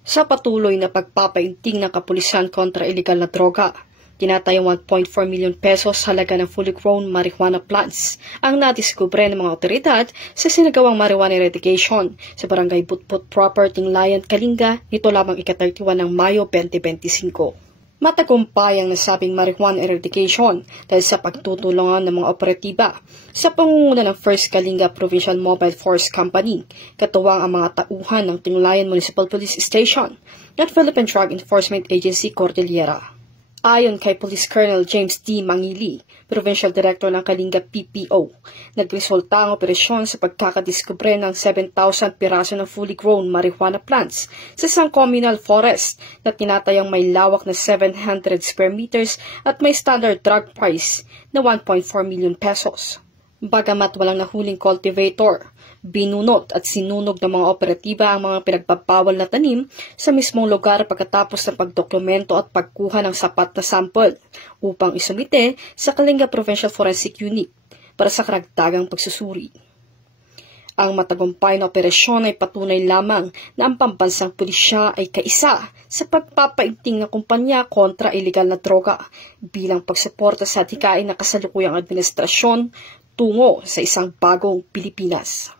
Sa patuloy na pagpapainting ng kapulisan kontra iligal na droga, tinatayang 1.4 million pesos halaga ng fully grown marijuana plants ang nadiskubre ng mga otoridad sa sinagawang marijuana eradication sa Barangay Butbut Proper, Tinglayan, Kalinga nito lamang ika-31 ng Mayo 2025. Matagumpay ang nasabing marijuana eradication dahil sa pagtutulungan ng mga operatiba sa pangunguna ng First Kalinga Provincial Mobile Force Company, katuwang ang mga tauhan ng Tinglayan Municipal Police Station at Philippine Drug Enforcement Agency Cordillera. Ayon kay Police Colonel James D. Mangili, Provincial Director ng Kalinga PPO, nagresulta ang operasyon sa pagkakadiskubre ng 7,000 piraso ng fully grown marijuana plants sa isang communal forest na tinatayang may lawak na 700 square meters at may standard drug price na 1.4 million pesos. Bagamat walang nahuling cultivator, binunot at sinunog ng mga operatiba ang mga pinagbabawal na tanim sa mismong lugar pagkatapos ng pagdokumento at pagkuha ng sapat na sample upang isumite sa Kalinga Provincial Forensic Unit para sa karagdagang pagsusuri. Ang matagumpay na operasyon ay patunay lamang na ang pambansang pulisya ay kaisa sa pagpapainting ng kumpanya kontra iligal na droga bilang pagsuporta sa adhikain ng kasalukuyang administrasyon tungo sa isang bagong Pilipinas.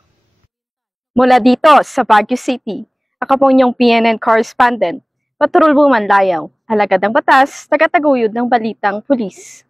Mula dito sa Baguio City, ako po inyong PNN correspondent, Patrol Woman Layaw, alagad ng batas, tagataguyod ng balitang pulis.